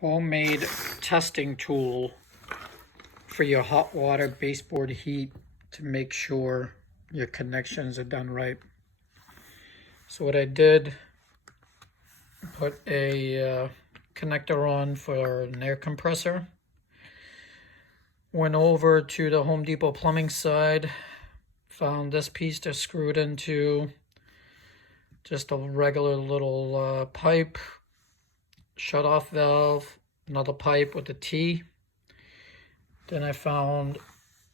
homemade testing tool for your hot water baseboard heat to make sure your connections are done right. So what I did, put a connector on for an air compressor. Went over to the Home Depot plumbing side, found this piece to screw it into just a regular little pipe, shut-off valve, another pipe with a T. Then I found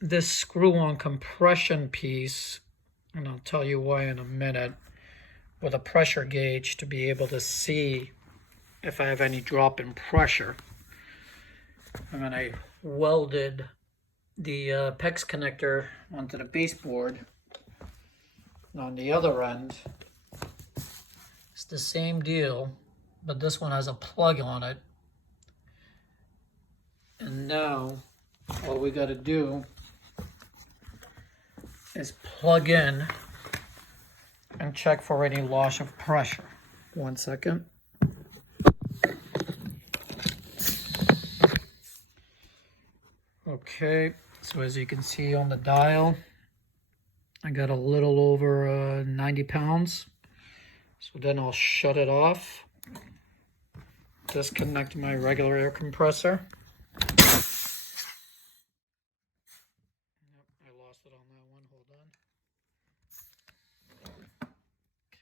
this screw-on compression piece, and I'll tell you why in a minute, with a pressure gauge to be able to see if I have any drop in pressure. And then I welded the PEX connector onto the baseboard. And on the other end, it's the same deal, but this one has a plug on it. And now all we got to do is plug in and check for any loss of pressure. 1 second. Okay, so as you can see on the dial, I got a little over 90 pounds. So then I'll shut it off, disconnect my regular air compressor. Yep, I lost it on that one, hold on.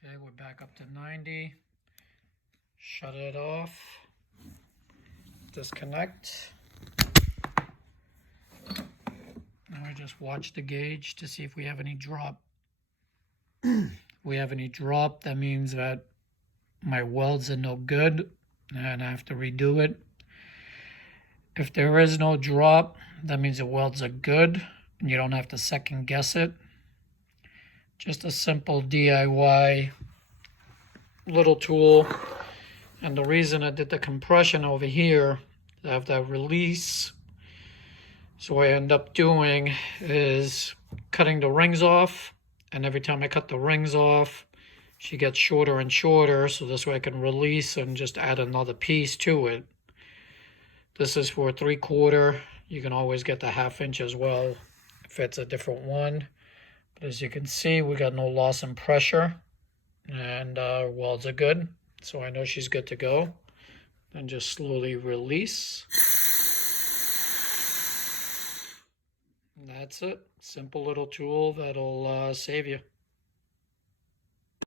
Okay, we're back up to 90. Shut it off, disconnect. Now I just watch the gauge to see if we have any drop. If we have any drop, that means that my welds are no good and I have to redo it. If there is no drop, that means the welds are good and you don't have to second guess it. Just a simple DIY little tool. And the reason I did the compression over here, I have that release. So what I end up doing is cutting the rings off, and every time I cut the rings off, she gets shorter and shorter, so this way I can release and just add another piece to it. This is for 3/4. You can always get the 1/2 inch as well if it's a different one. But as you can see, we got no loss in pressure, and our welds are good, so I know she's good to go. And just slowly release. And that's it. Simple little tool that'll save you.